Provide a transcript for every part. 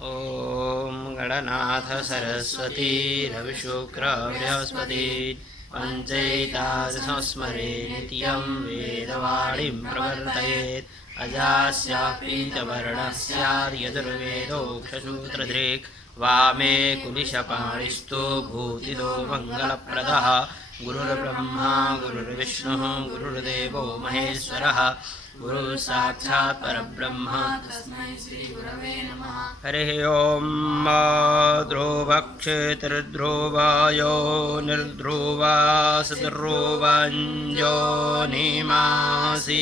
ॐ गणनाथ सरस्वती रविशुक्र बृहस्पति पञ्चैतादशंस्मरे नित्यं वेदवाणीं प्रवर्तयेत् अजास्याः पीतवर्णस्याद्यजुर्वेदोक्षसूत्रधृक् वामे कुलिशपाणिस्तु भूतिदो मङ्गलप्रदः गुरुर्ब्रह्मा गुरुर्विष्णुः गुरुर्देवो महेश्वरः गुरु साक्षात् परब्रह्म तस्मै श्री गुरवे नमः। हरिः ओं ध्रुवक्षेत्रध्रुवायो निर्ध्रुवा सद्ध्रुवञ्जो निमासीदसाधूया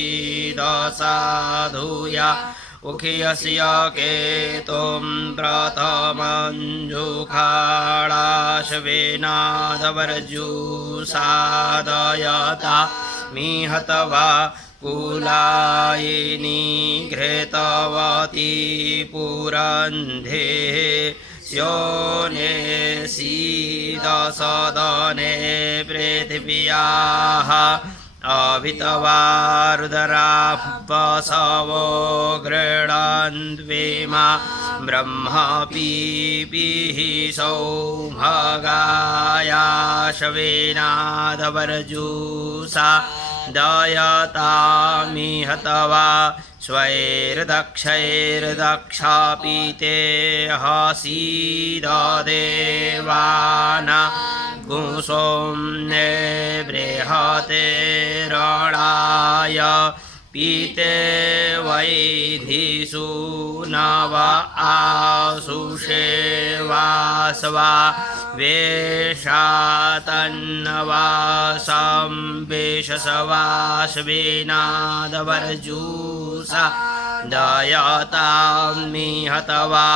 उखियस्य केतुं प्रथमञ्जुखाडाशवेनादवर्जुसादयता मिहतवा कुलायिनी घृतवती पुरन्धे स्योने सीदसदने पृथिव्याः अभितवारुदराः वसवो गृह्णन्त्वेमा ब्रह्मपीपिः सौभगायाशवेनादवर्जुसा दयतामिहतवा स्वैर्दक्षैर्दक्षापीते हसीददेवान गुंसोम्ने बृहते रणाय पीते वैधिषु नव आसुषेवास्वा वेशातन्नवासं वेशसवाश्वेनादवर्जुसा दयतां मिहतवा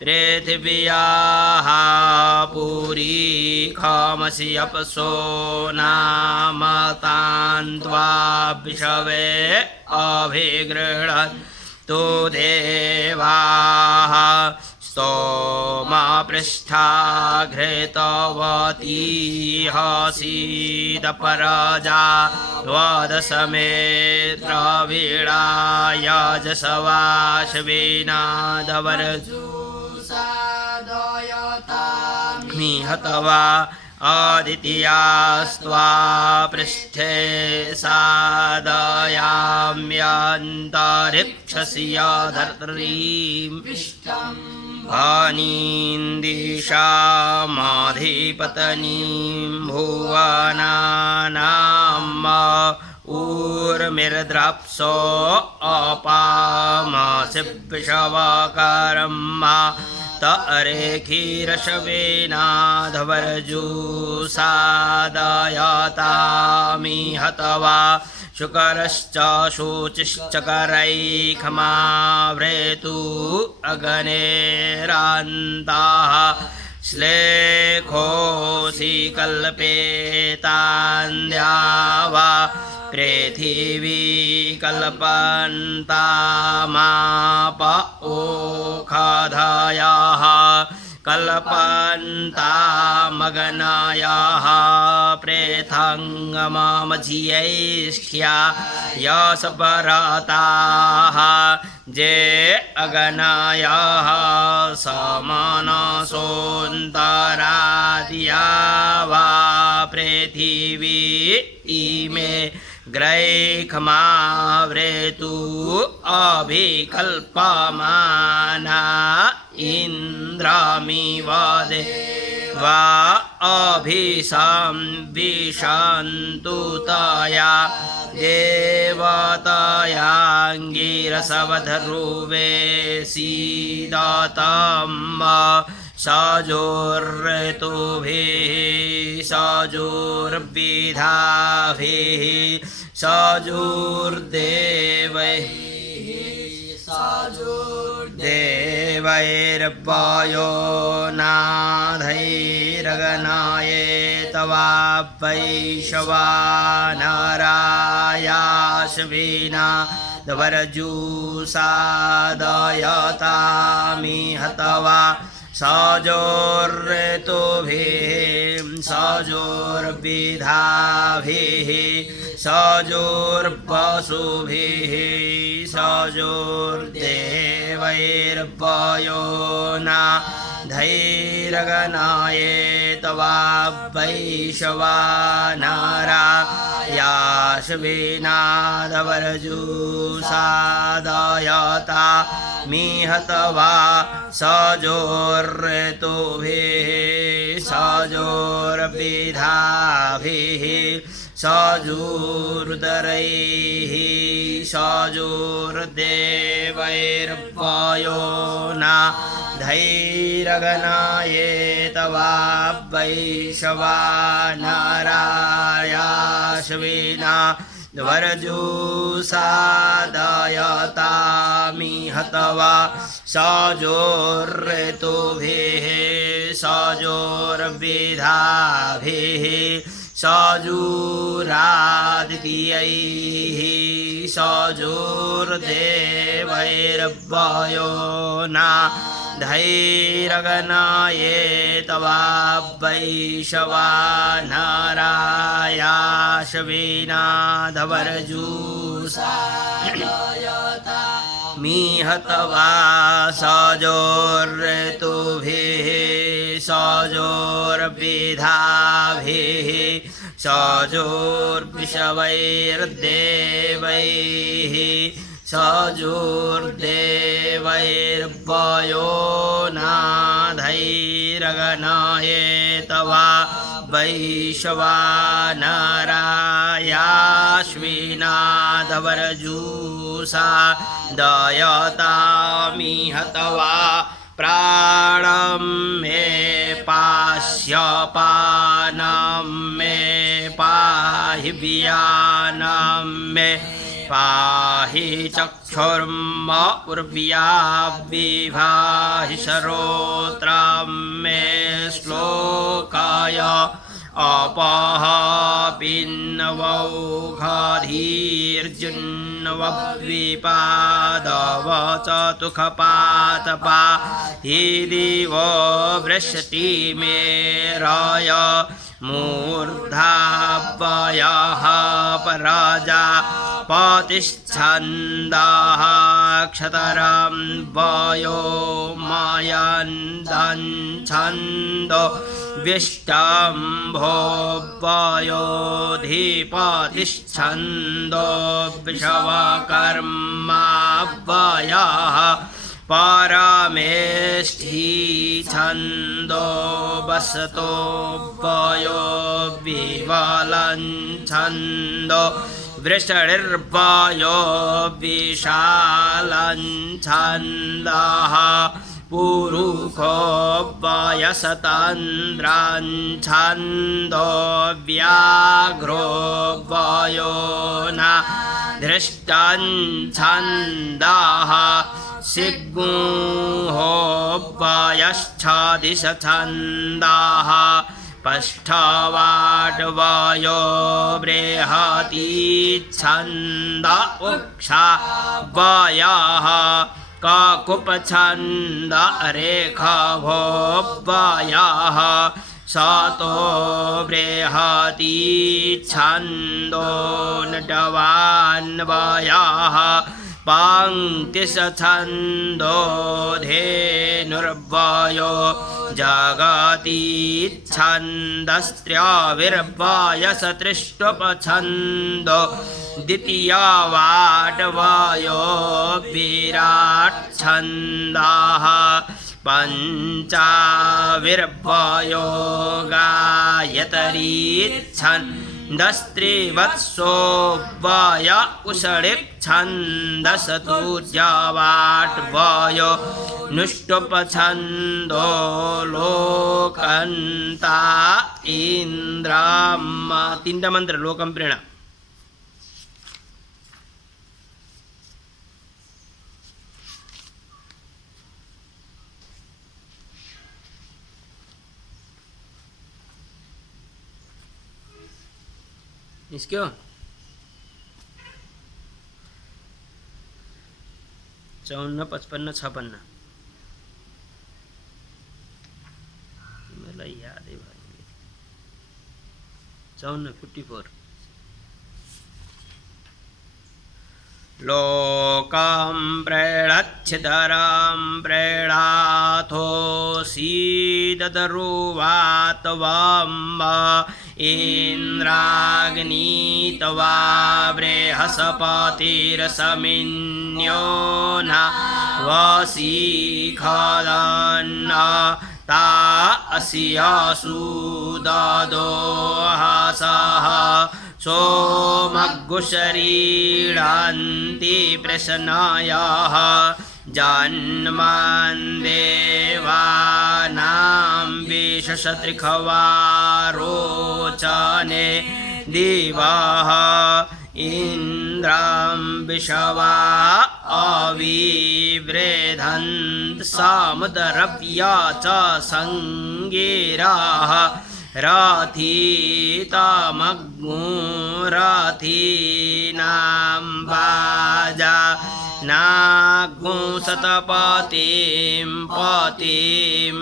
पृथिव्याः पुरीखमसि अपसो नामतान्त्वा विषवे अभिगृह्णन्तु देवाः स्तोमा पृष्ठा घृतवती हसीदपरजा द्वादशमेत्राविडायजसवाश्वेनादवर्जुसा मिहतवा आदित्यास्त्वा पृष्ठे सादयाम्यन्तरिक्षसि धर्त्रीं भानीन्दिशामधिपतनीं भुवनानाम् ऊर्मिर्द्राप्सो अपामसिविषवकर्मा तरेखीरशवेनाधवर्जुसा दयतामिहतवा शुकरश्च शुचिश्चकरैखमाव्रेतु अगनेरान्ताः श्लेखोऽसि कल्पेतान्द्यावा पृथिवी कल्पन्तामाप ओखधायाः कल्पन्तामगनायाः प्रेथाङ्गमज्यैष्ठ्या यसपरताः जे अगनायाः समानसोऽन्तरादिया वा पृथिवी इमे ग्रैखमाव्रेतु अभिकल्पमाना इन्द्रामिवदे वा अभिसंविशन्तु तया देवतयाङ्गिरसवधरुवे सीदतम् सजोर्ऋतुभिः सजोर्विधाभिः सजोर्देवैः देवैर्वयो नाधैरगनायेतवा वैश्वानरायाश्विना दवर्जुसा दयतामिहतवा सजोर्ऋतुभिः सजोर्विधाभिः सजोर्वसुभिः सजोर्देव देवैर्वयो न धैर्यगणायेत वा वैश्वानारायाश्विनादवरजुषादयता मिहत वा सजोर्ऋतुभिः सजोर्विधाभिः सजोरुदरैः सजोर्देवैर्वयो न धैर्यगणायेत वा वैश्वानरायाश्विना वरजुषादयता मिहत वा सजोर्ऋतुभिः सजोर्विधाभिः सजोरादित्यैः सजोर्देवैर्वयो न धैर्यगणायेत वा वैश्वानरायाश्विनादवरजुषादयता मिहत वा सजोर्ऋतुभिः सजोर्विधाभिः सजोर्विषवैर्देवैः सजोर्देवैर्वयो न धैर्यगणायेत वा वैश्वानरायाश्विनादवरजुषादयता मिहत वा प्राणं मे पास्यपानं मे पाहि व्यानं मे पाहि चक्षुर्म उर्व्या विभाहि श्रोत्रं मे श्लोकाय अपः पिन्वौघधीर्जुन्वद्विपादव चतुखपातपा हि दिवो वृषति मे राय मूर्धावयः पराजा पतिश्छन्दः क्षतरं वयो मायन्दं छन्दो विष्टम्भो वयोधिपतिश्छन्दो विषवकर्मा वयः परमेष्ठी छन्दो वसतो वयो विवलं छन्दो वृषणिर्वयो विशालं छन्दः पुरुषो वयसतन्द्रं छन्दो व्याघ्रो वयो न धृष्टं छन्दः सिग्गुहो वयश्छदिश छन्दः पष्ठवाड्वयो बृहती छन्द उक्षा वयः काकुपछन्द रेखभो वयः सतो बृहती छन्दो नटवान्वयः पाङ्क्तिश्छन्दो धेनुर्वयो जगति छन्दस्त्र्यविर्वयसतृष्टुपछन्दो द्वितीयवाट्वयो विराट् छन्दः पञ्चाविर्वयो गायत्री छन्दस्त्रिवत्सो वय उषणिप् छन्दस्तुर्यवाट्वयो नुष्टुपछन्दो लोकन्ता इंद्राम। तीनटा मंत्र लोकं प्रेरणा। इसक्यो 54, 55, 56 मला याद है भाई। 54, 54 लोकं प्रेरयत् अच्छितरं प्रेणाथो सीददरुवातवम् इन्द्राग्नी तवा बृहस्पतिरसमिन्यो न वसीखदन्ना ता अस्यासु ददो हासः सोमग्गुशरीरान्ति प्रसन्नायाः जन्मन् देवानां विशशत्रिखवारोचने दिवाः इन्द्रं विशवा अविवृधन्त समुद्रव्या च संगिराः रथितमग्नो रथीनां वाजा नाग्नो शतपतिं पतिं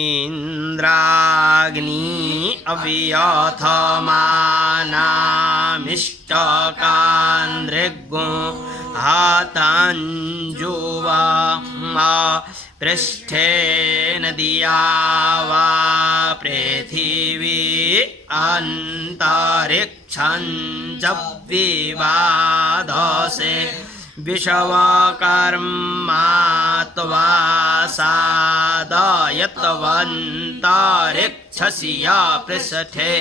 इन्द्राग्नि अव्यथमानामिष्टकान्द्रिग्गो हाताञ्जुवा पृष्ठेन दिया वा पृथिवी अन्तरिक्षं च विवादसे विश्वकर्मा त्वा सादयत्वन्तरिक्षसि या पृष्ठे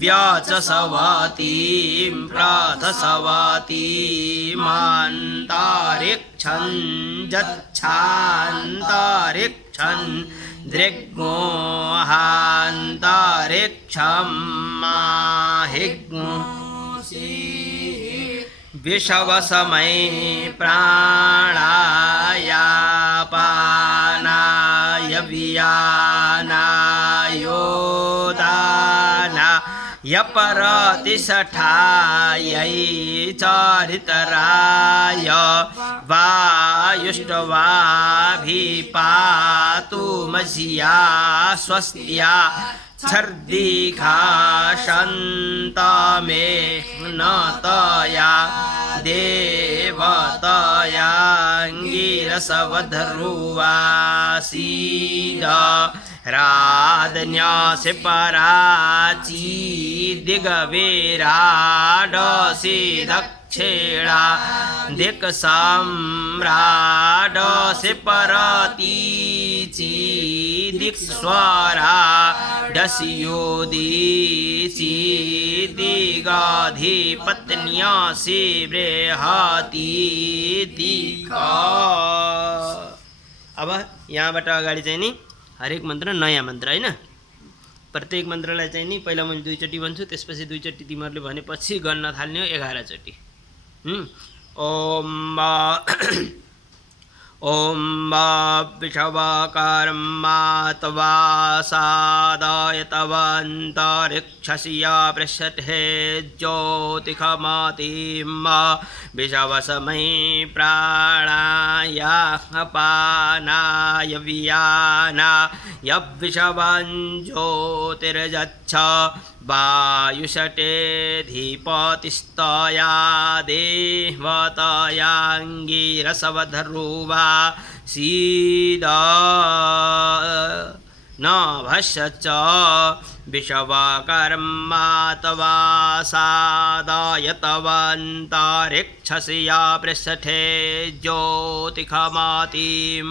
व्याचसवतीं प्रातसवतीमन्तरिक्षं गच्छान्तरिक्षं दृग्गोहान्तरिक्षं माहिग्गो विषवसमये प्राणायापानाय वियानायोदानाय परतिष्ठायै चारितराय वायुष्टवाभिपातु मझिया स्वस्त्या छर्दिखाशन्तमे नतया देवतयाङ्गिरसवधरुवासीद राधन्यासि पराची दिगविराडसि दक्षिणा दिक्सम्राडसि परतीची दिक्स्वरा डस्योदीची दिगाधिपत्न्यासि बृहती दिका। अब यहाँबाट अगाडि चाहिँ नि हरेक मन्त्र नयाँ मन्त्र हैन। प्रत्येक मन्त्रलाई चाहिँ नि पहिला मैले दुईचोटि भन्छु, त्यसपछि दुईचोटि तिमीहरूले भनेपछि गर्न थाल्ने हो 11 चोटि। ओम विषवकर्मा त्वा सादयतवन्तरिक्षसि या पृष्ठे ज्योतिषमतिं विषवसमये प्राणाय अपानाय वियानाय विषवं ज्योतिर्यच्छ वायुषटेऽधिपतिस्तया देवतयाङ्गिरसवधरुवा सीद नभश्च विश्वकर्मा तवा सादयतवन्तरिक्षसि या पृष्ठे ज्योतिषमतिं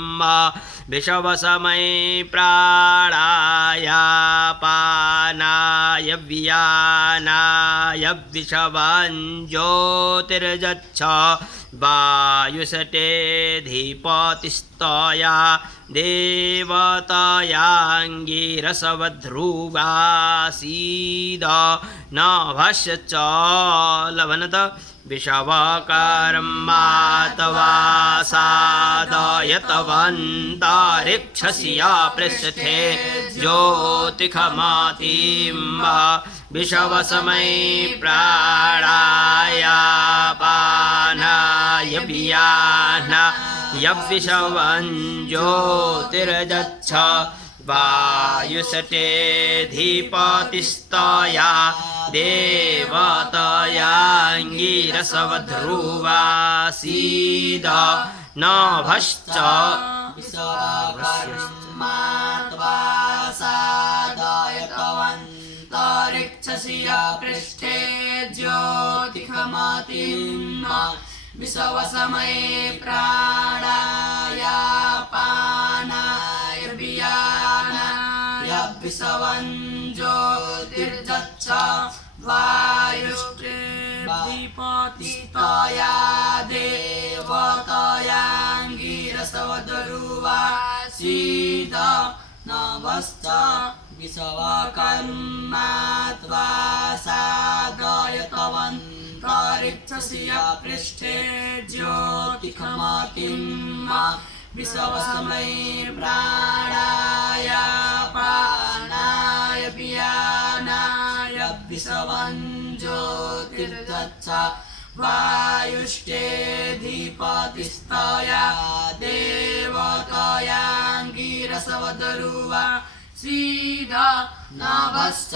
विषवसमये प्राणायापानाय वियानाय विषवं ज्योतिर्यच्छ वायुषटेऽधिपतिस्तया देवतयाङ्गिरसवध्रुवासीद नभश्च लवनत विषवकर्मा तवा सादयतवन्तरिक्षसि या पृष्ठे ज्योतिषमतिं विषवसमये प्राणायापानाय वियानाय विषवं ज्योतिर्यच्छ वायुषटेऽधिपतिस्तया देवतयाङ्गिरसवध्रुवासीद नभश्च विश्वकर्मा त्वा साधयतवन्तरिक्षस्य पृष्ठे ज्योतिषमतिम् विश्वसमये प्राणाय पानाय व्यानाय विश्वं ज्योतिर्जच्छ वायुष्टिर्दीपतिस्तया देवतयाङ्गिरसवध्रुवासीद नभश्च विश्वकर्मा त्वा साधयतवन्तरिक्षस्य पृष्ठे ज्योतिषमतिम् विश्वसमये प्राणाय पानाय व्यानाय विश्वं ज्योतिर्गच्छ वायुष्टेधिपतिस्तया देवतयाङ्गिरसवध्रुवासीद नभश्च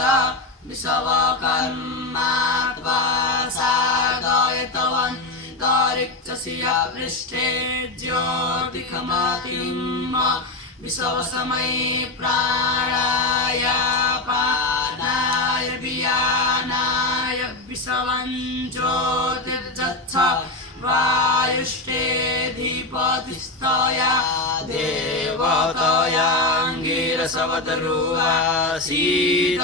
विश्वकर्मा त्वा साधयतवन्तरिक्षस्य पृष्ठे ज्योतिषमतिम् विश्वसमये प्राणाय पानाय व्यानाय विश्वं ज्योतिर्जच्छ वायुष्टेधिपतिस्तया देवतयाङ्गिरसवध्रुवासीद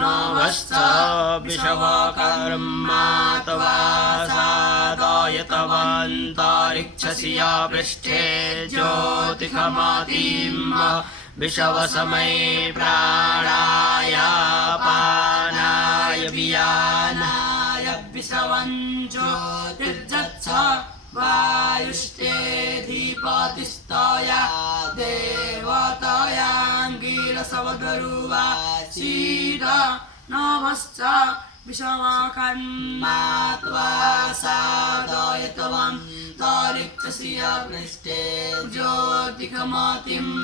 नभश्च विश्वकर्मा त्वा साधयतवन्तरिक्षस्य पृष्ठे ज्योतिषमतिम् विश्वसमये प्राणाय पानाय व्यानाय विश्वं ज्योतिर्जच्छ वायुष्टेधिपतिस्तया देवतयाङ्गिरसवध्रुवासीद नभश्च विश्वकर्मा त्वा साधयतवन्तरिक्षस्य पृष्ठे ज्योतिषमतिम्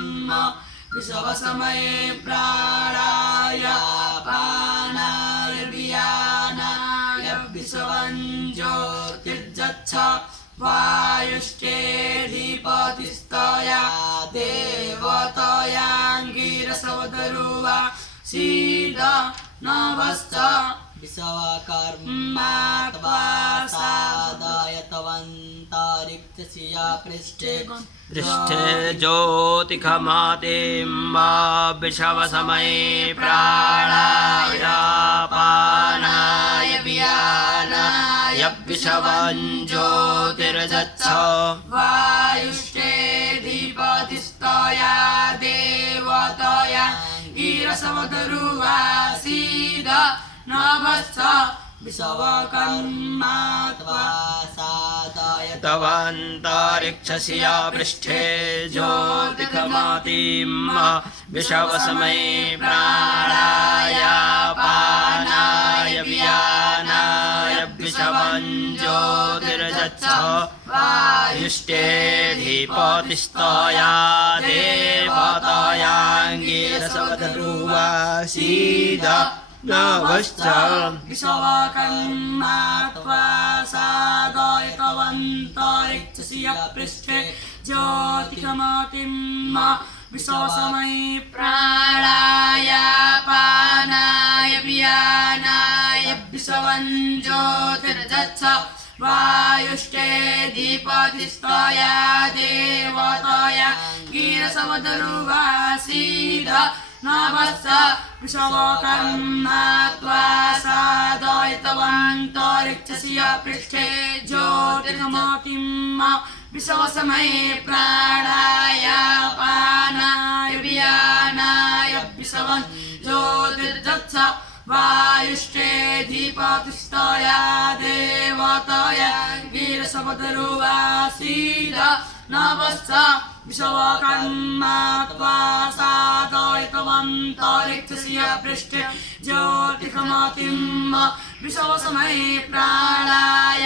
विश्वसमये प्राणाय पानाय व्यानाय विश्वं ज्योतिर्जच्छ वायुष्टेधिपतिस्तया देवतयाङ्गिरसवध्रुवासीद नभश्च विश्वकर्मा त्वा साधयतवन्तरिक्षस्य पृष्ठे ज्योतिषमतिम् विश्वसमये प्राणाय पानाय व्यानाय विश्वं ज्योतिर्जच्छ वायुष्टेधिपतिस्तया देवतयाङ्गिरसवध्रुवासीद नभश्च विश्वकर्मा त्वा साधयतवन्तरिक्षस्य पृष्ठे ज्योतिषमतिम् विश्वसमये प्राणाय पानाय व्यानाय विश्वं ज्योतिर्जच्छ वायुष्टेधिपतिस्तया देवतयाङ्गिरसवध्रुवासीद नभश्च विश्वकर्मा त्वा साधयतवन्तरिक्षस्य पृष्ठे ज्योतिषमतिम् विश्वसमये प्राणाय पानाय व्यानाय विश्वं ज्योतिर्जच्छ वायुष्टेधिपतिस्तया देवतयाङ्गिरसवध्रुवासीद नभश्च विश्वकर्मा त्वा साधयतवन्तरिक्षस्य पृष्ठे ज्योतिषमतिम् विश्वसमये प्राणाय पानाय व्यानाय विश्वं ज्योतिर्जच्छ वायुष्टेधिपतिस्तया देवतयाङ्गिरसवध्रुवासीद नभश्च विश्वकर्मा त्वा साधयतवन्तरिक्षस्य पृष्ठे ज्योतिषमतिम् विश्वसमये प्राणाय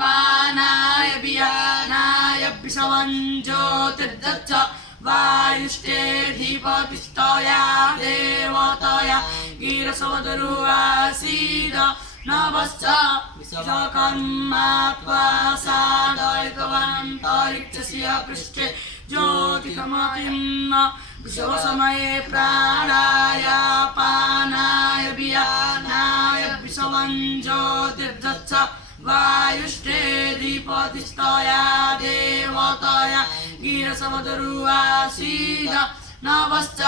पानाय व्यानाय विश्वं ज्योतिर्जच्छ वायुष्टेऽधिपतिस्तया देवतया गिरसवदरुवासीद नभश्च विश्वकर्मा त्वा साधयितवन्तरिक्षस्य पृष्ठे ज्योतिषमतिम् विश्वसमये प्राणाय पानाय वियानाय विश्वं ज्योतिर्दच्छ वायुष्टेऽधिपतिस्तया देवतया गिरसवदरुवासीद नभश्च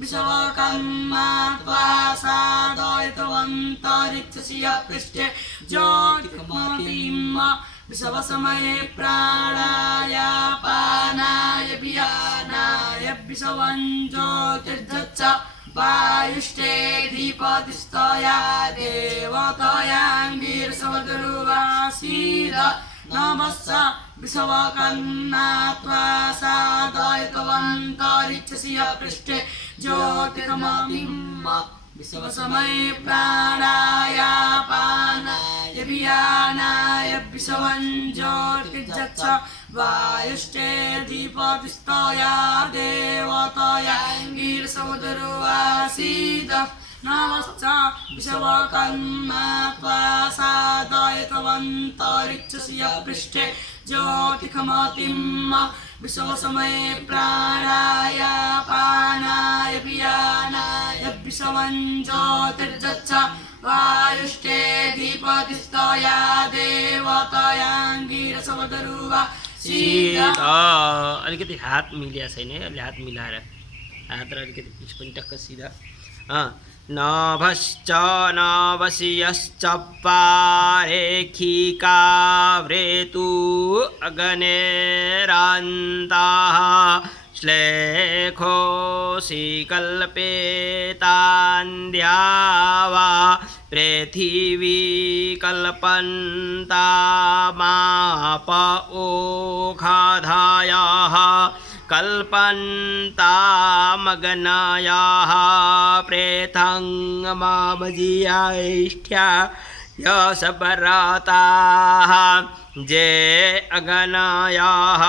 विश्वकर्मा त्वा साधयितवन्तरिक्षस्य पृष्ठे ज्योतिषमतिम् विश्वसमये प्राणाय पानाय वियानाय विश्वं ज्योतिर्दच्छ वायुष्टेऽधिपतिस्तया देवतया गिरसवदरुवासीद नभश्च विश्वकर्मा त्वा साधयितवन्तरिक्षस्य पृष्ठे ज्योतिषमतिम् विश्वसमये प्राणाय पानाय वियानाय विश्वं ज्योतिर्दच्छ वायुष्टेऽधिपतिस्तया देवतया गिरसवदरुवासीद नभश्च विश्वकर्मा त्वा साधयितवन्तरिक्षस्य पृष्ठे ज्योतिषमतिम् विश्वसमये प्राणाय पानाय वियानाय विश्वं ज्योतिर्दच्छ वायुष्टेऽधिपतिस्तया देवतया गिरसवदरुवासीद। अलिकति हात मिलिया छैन है, अलि हात मिलाएर हात र अलिकति पिछ पनि टक्क सिधा। नभश्च नभसियश्च पारेखिकाव्रेतु अग्नेरान्ताः श्लेखोऽसि कल्पेतान्द्यावा पृथिवी कल्पन्तामाप ओखाधायाः कल्पन्तामग्नायाः प्रेथङ्गमामजियाष्ठ्या यसपराताः जे अगनायाः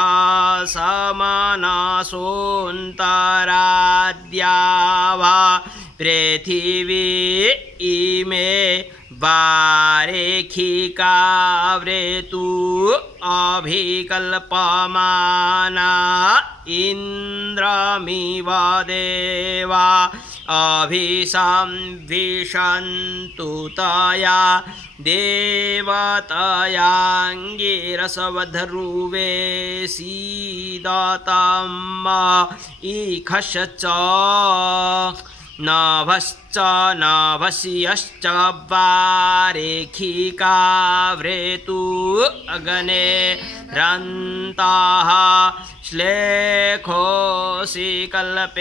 समानासोऽन्तराद्या वा पृथिवी इमे वारेखिकाव्रेतु अभिकल्पमाना इन्द्रमिव देवा अभिसंविशन्तु तया देवतयाङ्गिरसवधरुवे सीदतम् इखश्च नभश्च नभसियश्च वारेखिकाव्रेतु अग्ने रन्ताः श्लेखोऽसि कल्पेतान्द्यावा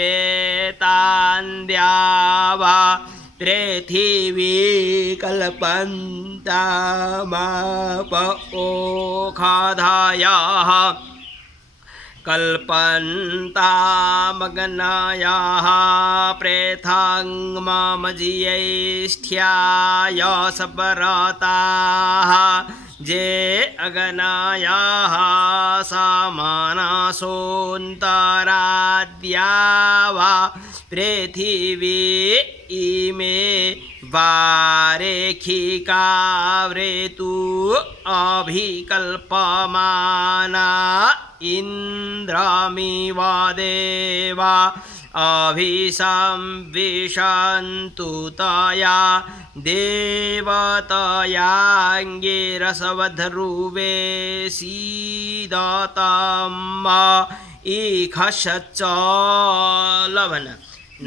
पृथिवी कल्पन्तामाप ओखाधायाः कल्पन्तामग्नायाः प्रेथाङ्गमजियैष्ठ्याय सपराताः जे अगनायाः समानासोऽन्तराद्या वा पृथिवी इमे वारेखिकाव्रेतु अभिकल्पमाना इन्द्रमिव देवा अभिसंविशन्तु तया देवतयाङ्गिरसवधरुवे सीदतम् इखश्च लवन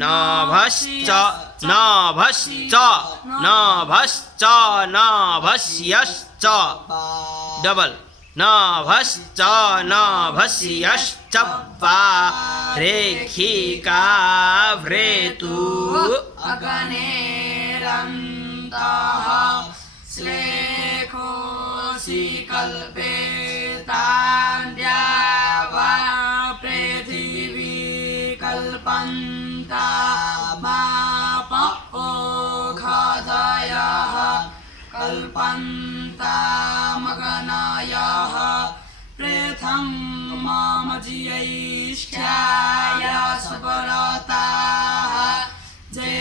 नभश्च नभश्च नभश्च नभस्यश्च डबल नभश्च नभस्यश्च वारेखिकाव्रेतु अग्नेरन्ताः श्लेखोऽसि कल्पेतान्द्या वा पृथिवी कल्पन्तामाप ओखाधायाः कल्पन्तामग्नायाः प्रेथङ्गमामजियाष्ठ्या मजीयैष्ठ्याय सपरताः जे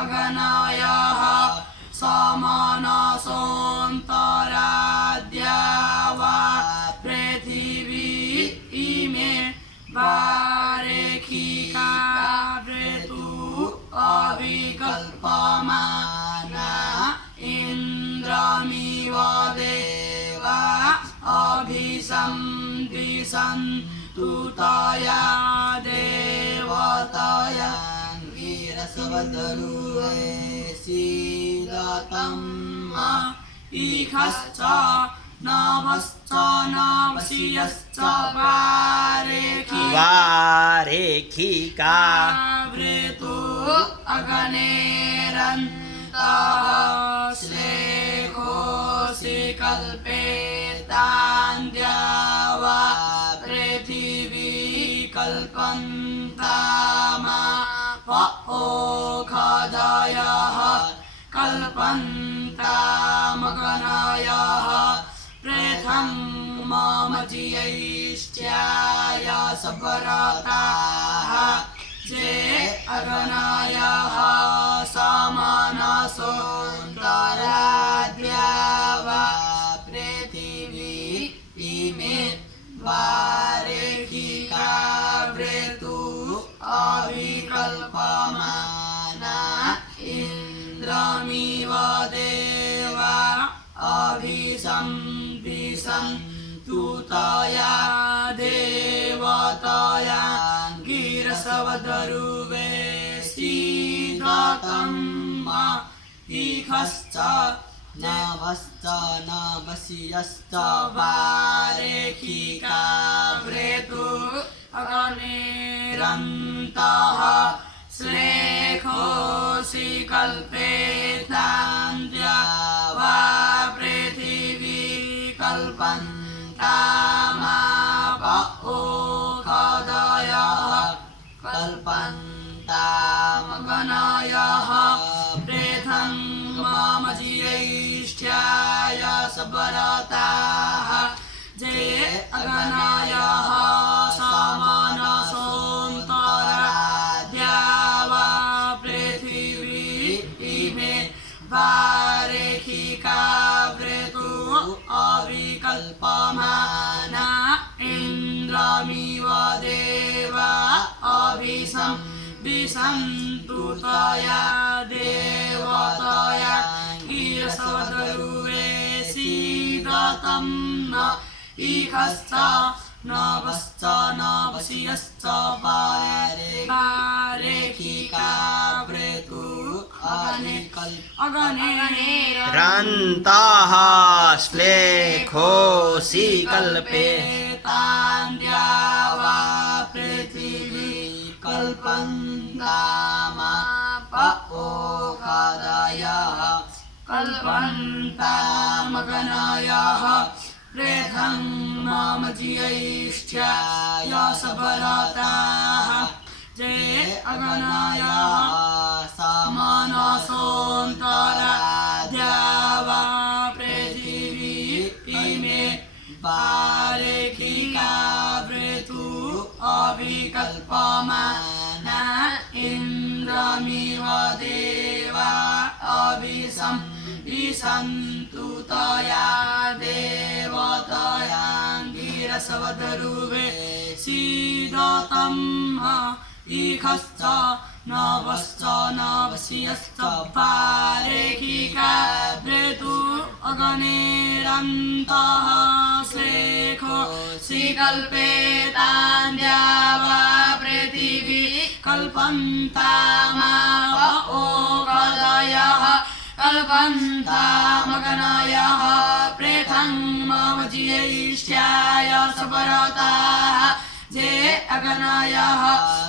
अगनायः समानसोऽन्तराद्या वा पृथिवी इमे वारेखिका वृतु अविकल्पमाना इन्द्रमिव देवा अभिसंदिशन्तु तया देवतया इखश्च नभश्च नवसियश्च वारेखिका वृतु अग्नेरन्तः श्लेखोऽसि कल्पेतान्द्या वा पृथिवी कल्पन्तामापओखदयः कल्पन्तामगनयः प्रथममजीयैष्ठ्याय सपरताः जे अगनायः समानसोऽन्तराद्या वा पृथिवी इमे वारेखिका वृतु अविकल्पमाना इन्द्रमिव देवा अभिसंदिशन्तु तया देवतया गिरसवदरुवे सीदतं इखश्च नभश्च नवसियश्च वारेखिका वृतु अग्नेरन्तः श्लेखोऽसि कल्पेतान्द्या वा पृथिवी कल्पन्तामापओखदयः कल्पन्तामगनयः प्रथममजीयैष्ठ्याय सपरताः जे अगनायः समानसोऽन्तराद्या वा पृथिवी इमे वारेखिका वृतु अविकल्पमाना इन्द्रमिव देवा अभिसंदिशन्तु तया देवतया गिरसवदरुवे सीदतं इखश्च नभश्च नवसियश्च वारेखिका वृतु रन्तः श्लेखोऽसि कल्पेतान्द्या वा पृथिवी कल्पन्तामापओखदयः कल्पन्तामगनयः प्रथममजीयैष्ठ्याय सपरताः जे अगनायः समानसोऽन्तराद्या वा पृथिवी इमे वारेखिका वृतु अविकल्पमाना इन्द्रमिव देवा अभिसंदिशन्तु तया देवतया गिरसवदरुवे सीदतं इखश्च नभश्च नवसियश्च वारेखिका वृतु अग्नेरन्तः श्लेखोऽसि कल्पेतान्द्या वा पृथिवी कल्पन्तामापओखदयः कल्पन्तामगनयः प्रथममजीयैष्ठ्याय सपरताः जे अगनायः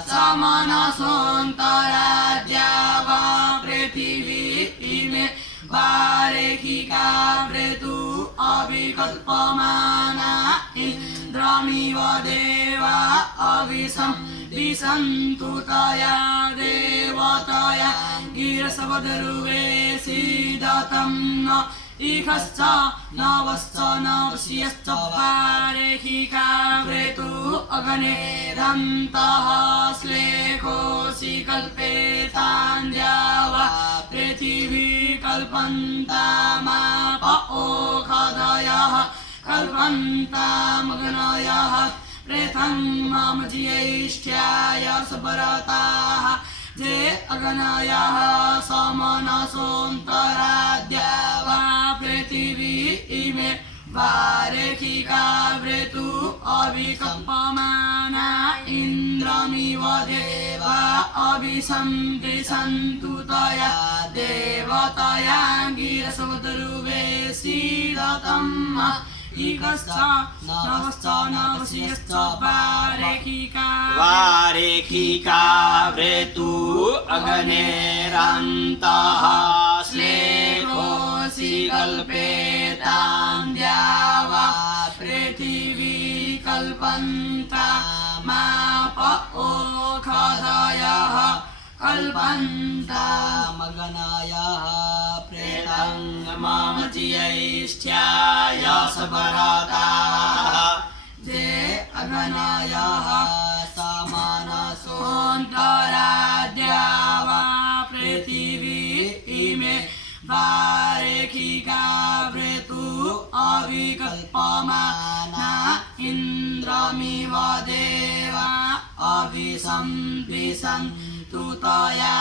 समानसोऽन्तराद्या वा पृथिवी इमे वारेखिका वृतु अविकल्पमाना इन्द्रमिव देवा अभिसंदिशन्तु तया देवतया गिरसवदरुवे सीदतं इखश्च नवश्च नवस्यश्च वारेखिका प्रेतु अग्नेरन्तः श्लेषोऽसि कल्पेतान्द्यावा पृथिवी कल्पन्तामाप ओषधयः कल्पन्तामग्नयः प्रेतं मम ज्येष्ठ्याय सुव्रताः जे अग्नयः समनसोऽन्तराद्या वा पृथिवी इमे वारेखिका प्रेतु अभिकल्पमाना इन्द्रमिव देवा अभिसंविशन्तु तया देवतया गिरसोदरुवे सीदतम् इकश्च नवश्च नवस्यश्च वारेखिका प्रेतु अग्नेरन्तः श्लेषोऽसि कल्पेतान्द्या वा पृथिवी कल्पन्तामाप ओषधयः कल्पन्तामग्नयः प्रेतं मम ज्येष्ठ्याय सुव्रताः जे अग्नयः समनसोऽन्तराद्या वा पृथिवी इमे वारेखिका प्रेतु अभिकल्पमाना इन्द्रमिव देवा अभिसंविशन्तु तया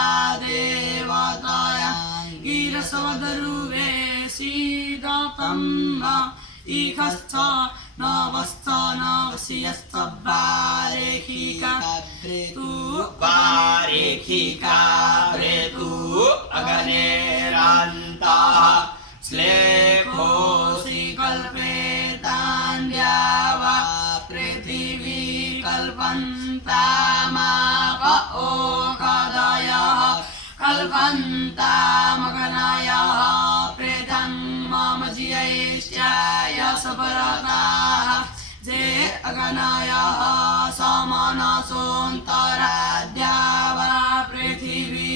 देवतया गिरसोदरुवे सीदतम् इखश्च नवश्च नवस्यश्च वारेखिका प्रेतु अग्नेरन्तः श्लेषोऽसि कल्पेतान्द्या वा पृथिवी कल्पन्तामाप ओषधयः कल्पन्तामग्नयः प्रेतं मम ज्येष्ठ्याय सुव्रताः जे अग्नयः समनसोऽन्तराद्या वा पृथिवी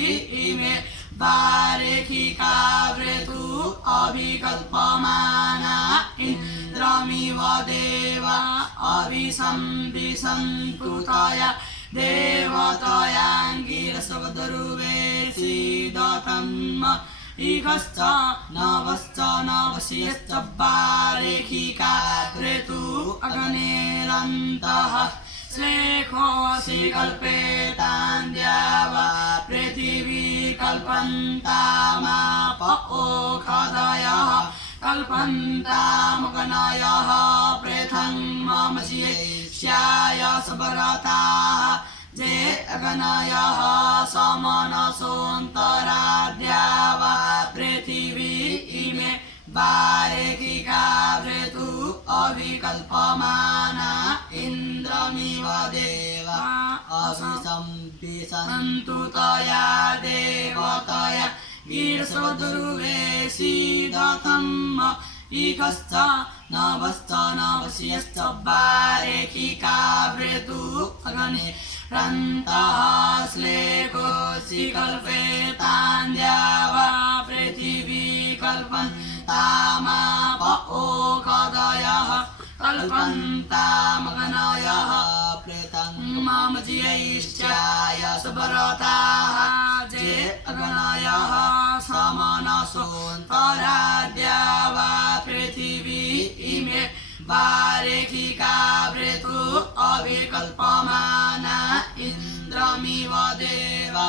इमे वारेखिका प्रेतु अभिकल्पमाना इन्द्रमिव देवा अभिसंविशन्तु तया देवतया गिरसोदरुवे सीदतम् इखश्च नवश्च नवस्यश्च वारेखिका प्रेतु अग्नेरन्तः श्लेषोऽसि कल्पेतान्द्या वा पृथिवी कल्पन्तामाप ओषधयः कल्पन्तामग्नयः प्रेतं मम ज्येष्ठ्याय सुव्रताः जे अग्नयः समनसोऽन्तराद्या वा पृथिवी इमे वारेखिका प्रेतु अभिकल्पमाना इन्द्रमिव देवा अभिसंविशन्तु तया देवतया गिरसोदरुवे सीदतम् इखश्च नवश्च नवस्यश्च वारेखिका प्रेतु अग्नेरन्तः श्लेषोऽसि कल्पेतान्द्या वा पृथिवी कल्पन्तामाप ओषधयः कल्पन्तामग्नयः प्रेतं मम ज्येष्ठ्याय सुव्रताः जे अग्नयः समनसोऽन्तराद्या वा पृथिवी इमे वारेखिका प्रेतु अभिकल्पमाना इन्द्रमिव देवा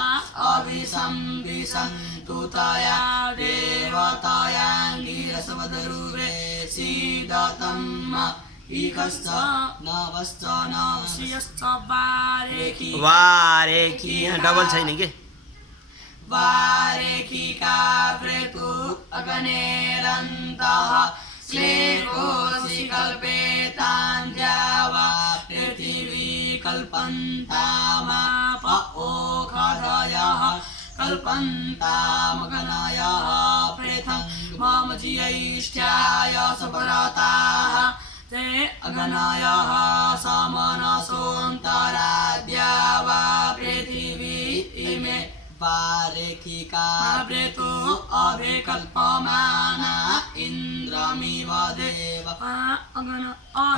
अभिसंविशन्तु तया देवतया गिरसोदरुवे सीदतम् इखश्च नवश्च नवस्यश्च वारेखिका डबल छैन के वारेखिका प्रेतु अग्नेरन्तः श्लेषोऽसि कल्पेतान्द्या वा पृथिवी कल्पन्तामाप ओषधयः कल्पन्तामग्नयः प्रेतं मम ज्येष्ठ्याय सुव्रताः ते अग्नयः समनसोऽन्तराद्या वा पृथिवी इमे वारेखिका रेखिका प्रेतो अभिकल्पमाना इन्द्रमिव देव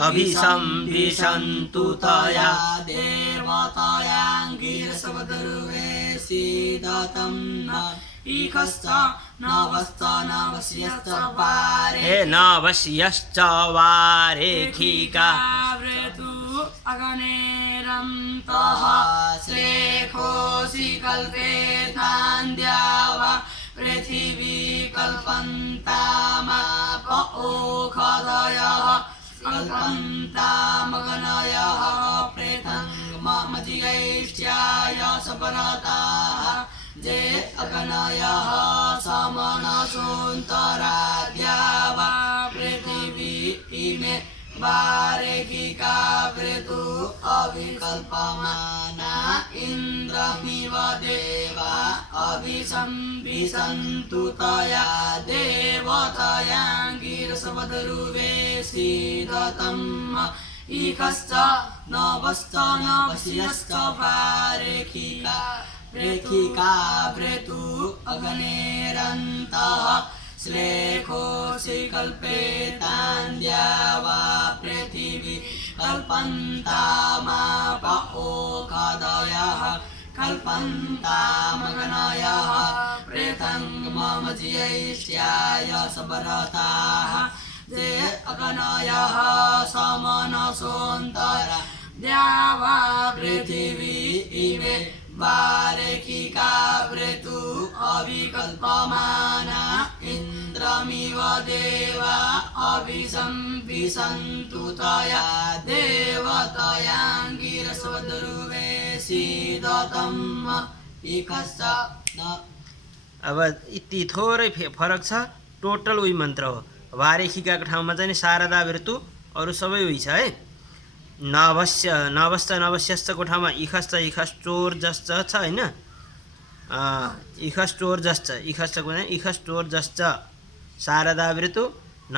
अभिसंविशन्तु तया देवतयाङ्गिरसवदरुवेशिदतं न इकश्च नवश्च नवस्यश्च पारे हे नवस्यश्च वारेखिका व्रेतु अगनेरन्तः श्लेखोऽसि कल्पेतान्द्याव पृथिवी कल्पन्तामाप ओषधयः कल्पन्तामगनयः प्रेतं ममजियैष्ठ्याय सपरताः जे अगनयः समनसोऽन्तराद्याव पृथिवी इमे वारेखिका प्रेतु अभिकल्पमाना इन्द्रमिव देवा अभिसंविशन्तु तया देवतयाङ्गिरसवदरुवेशिदतं इकश्च नवश्च नवस्यश्च वारेखिका रेखिका प्रेतु अग्नेरन्तः श्लेखोऽसि कल्पेतान्द्याव पृथिवी कल्पन्तामाप ओषधयः कल्पन्तामगनयः प्रेतं ममजियैष्ठ्याय सपरताः जे अगनयः समनसोऽन्तरा द्याव पृथिवी इमे वारेखिका प्रेतु अभिकल्पमाना इन्द्रमिव देवा अभिसंविशन्तु तया देवतयाङ्गिरसवदरुवेशिदतं इकश्च न। अब यति थोरै फरक छ। टोटल उही मन्त्र हो। वारेखिकाको ठाउँमा चाहिँ शारदा वृतु अरू सबै उही छ है। नवस्य नवस्त नवस्यस्तको ठाउँमा इखस्त इखस्टोर जस्त छ होइन। इखस्टोर जस्त इखस्तको इखस्टोर जस्त शारदा वृतु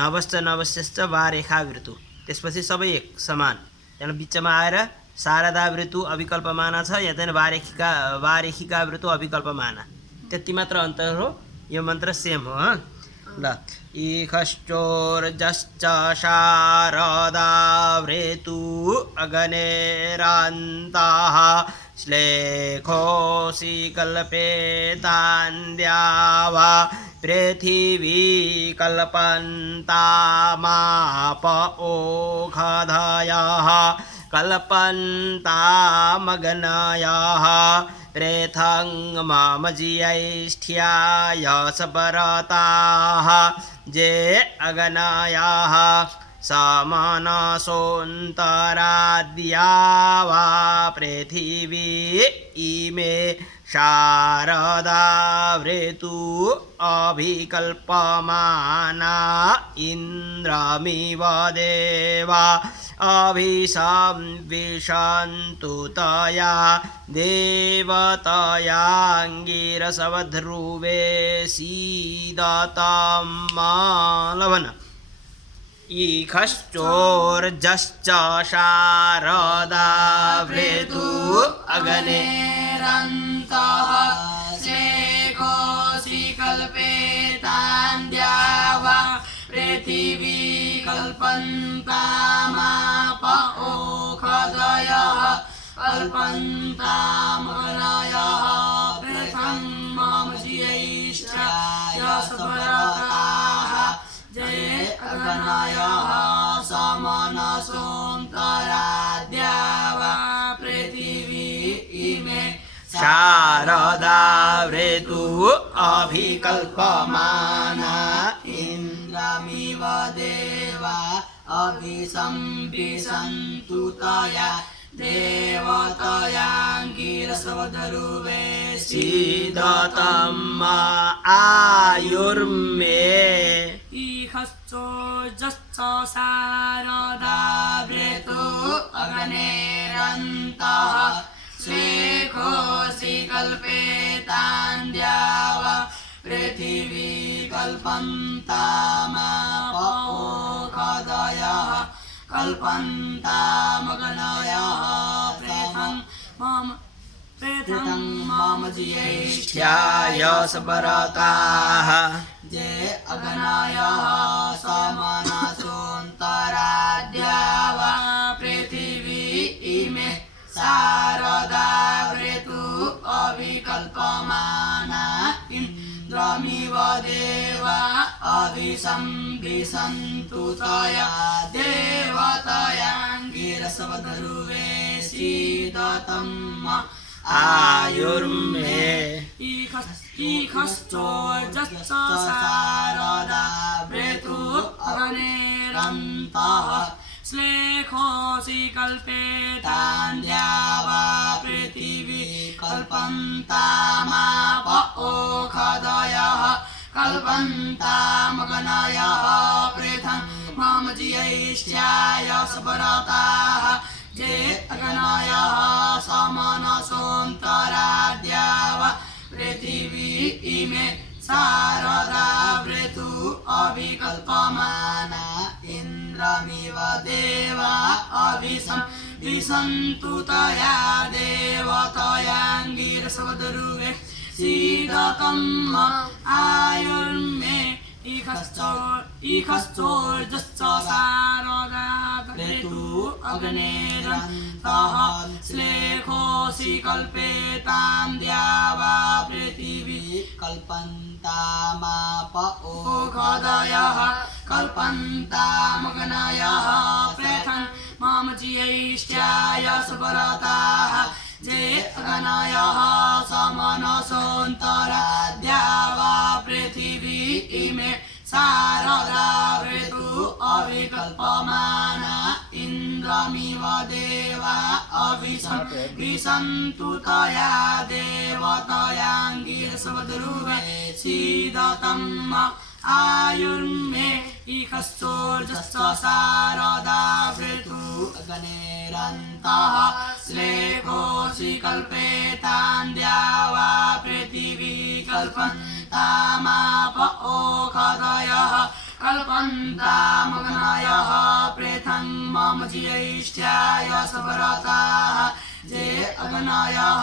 नवस्त नवस्यस्त वारेखा वृतु त्यसपछि सबै एक समान। त्यहाँबाट बिचमा आएर शारदा वृतु अभिकल्पमाना छ या चाहिँ वारेखिका वृतु अभिकल्पमाना त्यति मात्र अन्तर हो। यो मन्त्र सेम हो ल। इखश्चोर्जश्च शारदा वृतु अग्नेरान्तः श्लेखोऽसि कल्पेतान्द्याव पृथिवी कल्पन्तामाप ओषधयः कल्पन्तामग्नयः प्रेतं ममजियैष्ठ्याय सपरताः जे अगनयः समनसोऽन्तराद्याव पृथिवी इमे शारदा वृतु अभिकल्पमाना इन्द्रमिव देवा अभिसंविशन्तु तया देवतयाङ्गिरसवध्रुवेशिदतं लवन। इखश्चोर्जश्च शारदा वृतु अग्नेरन्तः श्लेखोऽसि कल्पेतान्द्याव पृथिवी कल्पन्तामाप ओषधयः कल्पन्तामग्नयः प्रेतं ममजियैष्ठ्याय सपरताः जे अग्नयः समनसोऽन्तराद्याव पृथिवी इमे शारदा वृतु अभिकल्पमाना इन्द्रमिव देवा अभिसंविशन्तु तया देवतयाङ्गिरसवदरुवेशिदतं आयुर्मे। इखश्चोर्जश्च शारदा वृतु अग्नेरन्तः श्लेखोऽसि कल्पेतान्द्याव पृथिवी कल्पन्तामाप ओषधयः कल्पन्तामग्नयः प्रेतं पृथं मम ज्येष्ठ्या ध्याय सबरताः जे अग्नयः समनसोऽन्तराद्या वा पृथिवी इमे शारदा वृतु अविकल्पमाना इन्द्रमिव देवा अभिसंविशन्तु तया देवतयाङ्गिरसवधरुवेशीदतम् आयुर्मे इखश्चोर्जश्च शारदा वृतु अग्नेरन्तः श्लेखोऽसि कल्पेतान्द्या वा पृथिवी कल्पन्तामाप ओषधयः कल्पन्तामग्नयः पृथं मम ज्येष्ठ्याय सबरताः जे अग्नयः समनसोऽन्तराद्या वा पृथिवी इमे शारदा वृतु अविकल्पमाना इन्द्रमिव देवा अभिसंविशन्तु तया देवतयाङ्गिरसवधरुवे सीदतम् आयुर्मे इखश्चोर्जश्च शारदा वृतु अग्नेरन्तः श्लेखोऽसि कल्पेतान्द्या वा पृथिवी कल्पन्तामाप ओषधयः कल्पन्तामग्नयः पृथं मम ज्येष्ठ्याय सबरताः जे अग्नयः समनसोऽन्तराद्या वा पृथिवी इमे शारदा वृतु अविकल्पमाना इन्द्रमिव देवा अभिसंविशन्तु तया देवतयाङ्गिरसवधरुवे सीदतम् आयुर्मे इखश्चोर्जश्च शारदा वृतु अग्नेरन्तः श्लेखोऽसि कल्पेतान्द्या वा पृथिवी कल्पन्तामाप ओषधयः कल्पन्तामग्नयः पृथं मम ज्येष्ठ्याय सबरताः जे अग्नयः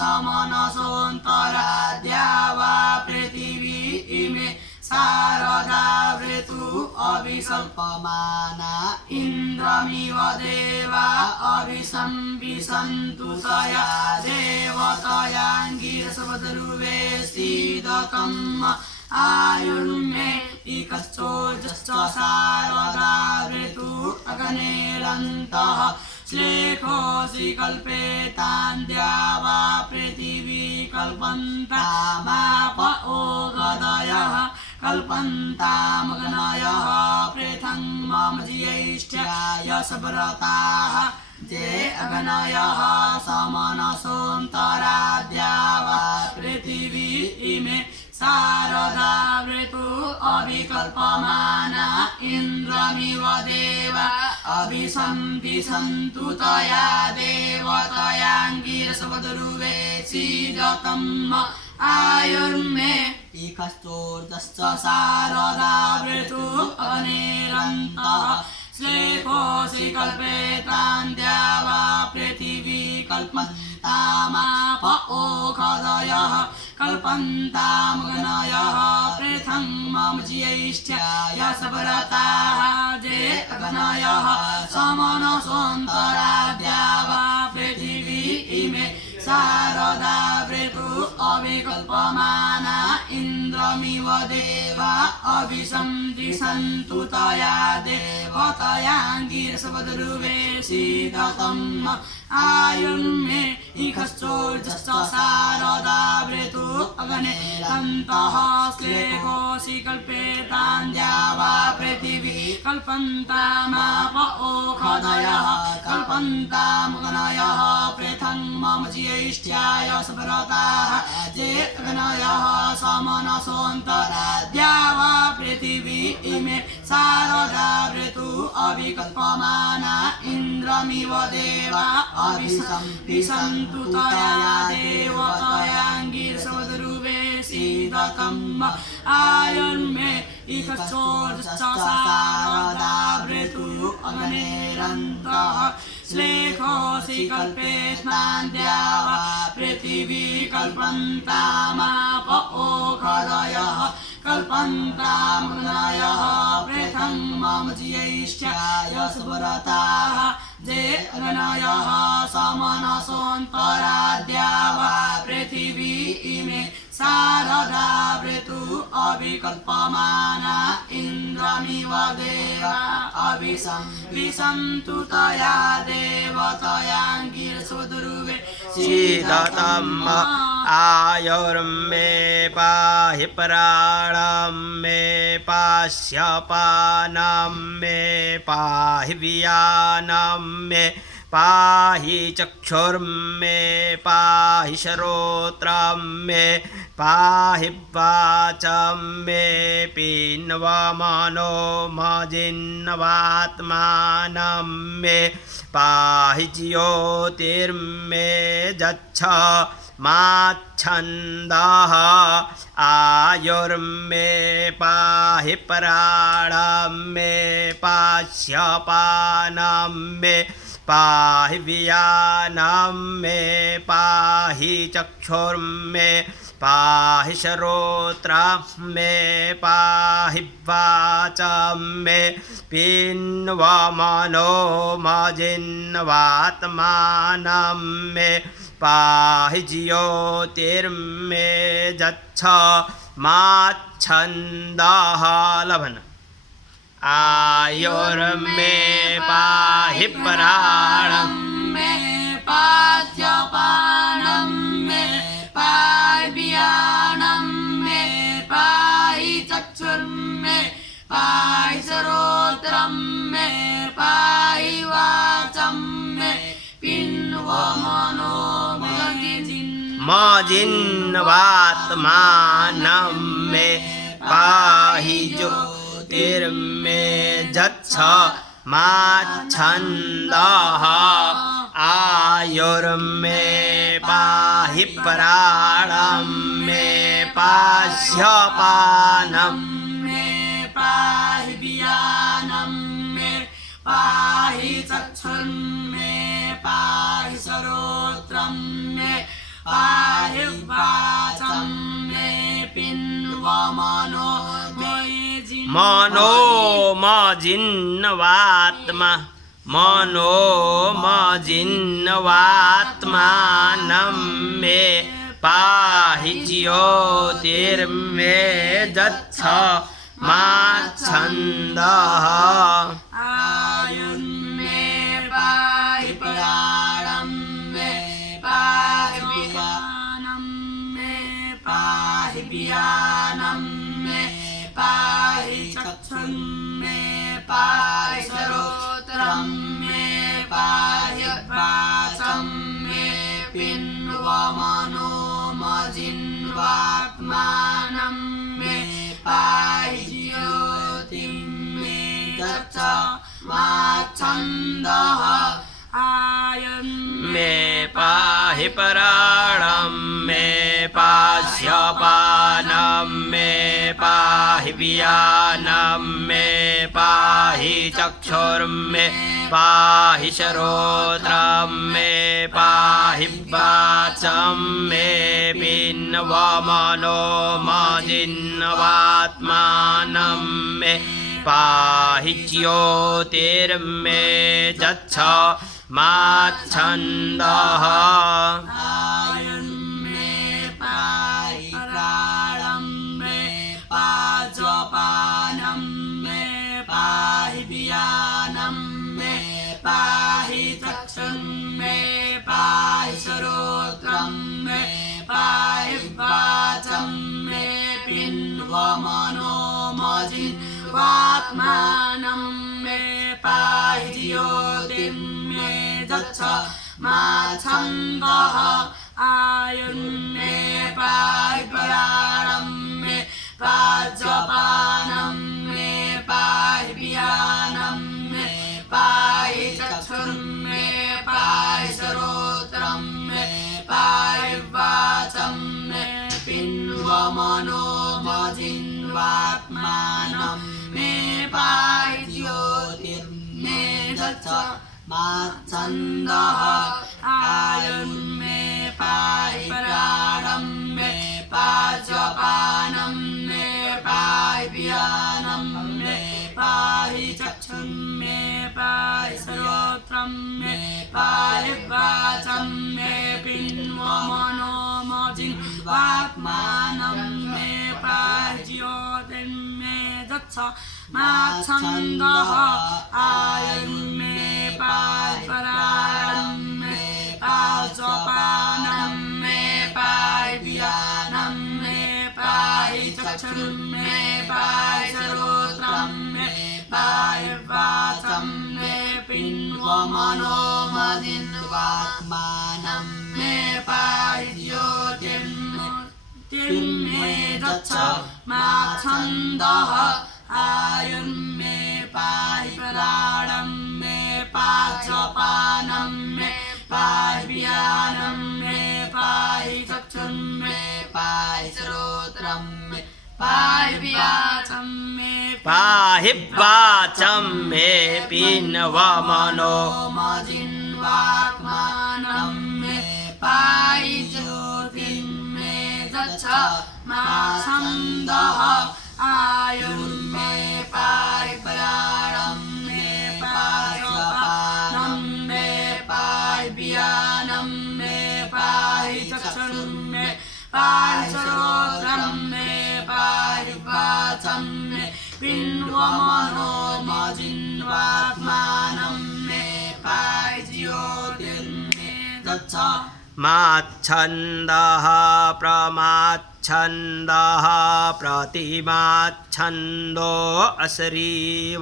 समनसोऽन्तराद्या वा पृथिवी इमे शारदा वृतु अविकल्पमाना इन्द्रमिव देवा अभिसंविशन्तु तया देवतयाङ्गिरसवधरुवे सीदतम् आयुर्मे इखश्चोर्जश्च शारदा वृतु अग्नेरन्तः श्लेखोऽसि कल्पेतान्द्या वा पृथिवी कल्पन्तामाप ओषधयः कल्पन्तामग्नयः पृथं मम ज्येष्ठ्याय सबरताः जे अग्नयः समनसोऽन्तराद्या वा पृथिवी इमे शारदा वृतु अविकल्पमाना इन्द्रमिव देवा अभिसंविशन्तु तया देवतयाङ्गिरसवधरुवे सीदतम् आयुर्मे इखश्चोर्जश्च शारदा वृतु अग्नेरन्तः श्लेखोऽसि कल्पेतान्द्या वा पृथिवी कल्पन्तामाप ओषधयः कल्पन्तामग्नयः पृथं मम ज्येष्ठ्याय सबरताः जे अग्नयः समनसोऽन्तराद्या वा पृथिवी इमे शारदा वृतु अविकल्पमाना इन्द्रमिव देवा अभिसंविशन्तु तया देवतयाङ्गिरसवधरुवे सीदतम् आयुर्मे इखश्चोर्जश्च शारदा वृतु अग्नेरन्तः श्लेखोऽसि कल्पेतान्द्या वा पृथिवी कल्पन्तामाप ओषधयः कल्पन्तामग्नयः पृथं मम ज्येष्ठ्याय सबरताः जे अग्नयः समनसोऽन्तराद्या वा पृथिवी इमे शारदा वृतु अविकल्पमाना इन्द्रमिव देवा अभिसंविशन्तु तया देवतयाङ्गिरसवधरुवे सीदतम् आयुर्मे इखश्चोर्जश्च शारदा वृतु अग्नेरन्तः श्लेखोऽसि कल्पेष्मान्द्या वा पृथिवी कल्पन्तामाप ओषधयः कल्पन्तामग्नयः पृथङ्मज्यैश्चाय सुव्रताः जे अग्नयः समनसोऽन्तराद्या वा पृथिवी इमे शारदा ऋतु अभिकल्पमाना इन्द्रमिव देवा विसन्तु तया देवतयाङ्गिरसुदुर्वे शीततम् आयुर्मे पाहि प्राणं मे पास्यपानं मे पाहि वियानं मे पाहि चक्षुर्मे पाहि श्रोत्रं मे पाहि वाचं मे पिन्वमनो मजिन्नवात्मानं मे पाहि ज्योतिर्मे जच्छ माच्छन्दः आयुर्मे पाहि प्राणं मे पास्यपानं मे पाहि वियानं मे पाहि चक्षुर्मे पाहि श्रोत्रं मे पाहि वाचं मे पिन्वमनो मजिन्नवात्मानं मे पाहि ज्योतिर्मे जच्छ माच्छन्दः लभन आयुर्मे पाहि प्राणं मे पास्यपानं मे पाहि वियानं मे पाहि चक्षुर्मे पाहि श्रोत्रं मे पाहि वाचं मे पिन्वमनो मजिन्नवात्मानं मे पाहि ज्योतिर्मे जच्छ माच्छन्दः आयुर्मे पाहि प्राणं मे पास्यपानं मे पाहि वियानं मे पाहि चक्षुर्मे पाहि श्रोत्रं मे पाहि वाचं मे पिन्वमनो मनो मजिन्नवात्मानं मे पाहि ज्योतिर्मे जच्छ माच्छन्दः आयुर्मे पाहि प्राणं मे पाहि वियानं मे पाहि वियानं मे पाहि चक्षुर्मे पाहि श्रोत्रं मे पाहि वाचं मे पिन्वमनो मजिन्नवात्मानं मे पाहि ज्योतिर्मे जच्छ माच्छन्दः आयुर्मे पाहि प्राणं मे पास्यपानं मे पाहि वियानं मे पाहि चक्षुर्मे पाहि श्रोत्रं मे पाहि वाचं मे पिन्वमनो मजिन्नवात्मानं मे पाहि ज्योतिर्मे जच्छ माच्छन्दः आयुर्मे पाहि प्राणं मे पास्यपानं मे पाहि वियानं मे पाहि चक्षुर्मे पाहि श्रोत्रं मे पाहि वाचं मे पिन्वमनो मजिन्नवात्मानं मे पाहि ज्योतिर्मे जच्छ माच्छन्दः आयुर्मे पाहि प्राणं मे पास्यपानं मे पाहि वियानं मे पाहि चक्षुर्मे पाहि श्रोत्रं मे पाहि वाचं मे पिन्वमनो मजिन्नवात्मानं मे पाहि ज्योतिर्मे जच्छ माच्छन्दः आयुर् मे पाहि प्राणं मे पाचपानं मे पाहि व्यानं मे पाहि चक्षुं मे पाहि श्रोत्रं मे पाहि वाचं मे पिन्वमनो मजिह्वात्मानं मे पाहि ज्योतिर्मे दच्छ माच्छन्दः आयुर्मे पाहि प्राणं मे पाचपानं मे पाहि व्यानं मे पाहि चक्षुर्मे पाहि श्रोत्रं मे पाहि वाचं मे पिन्वमनो मजिह्वात्मानं मे पाहि ज्योतिर्मे दच्छ माच्छन्दः आयुर्मे पाहि प्राणं मे पाचपानं मे पाहि व्यानं मे पाहि चक्षुर्मे पाहि श्रोत्रं मे पाहि वाचं मे पाहि वाचं मे पिन्वमनो मजिह्वात्मानं मे पाहि ज्योतिर्मे दच्छ माच्छन्दः आयुर्मे पाहि प्राणं मे पाचपानं मे पाहि व्यानं मे पाहि चक्षुर्मे पाहि श्रोत्रं मे पाहि वाचं मे पिन्वमनो मजिह्वात्मानं मे पाहि ज्योतिर्मे दच्छ माच्छन्दः प्रमाच्छन्दः प्रतिमाच्छन्दो असरीवायश्छन्दः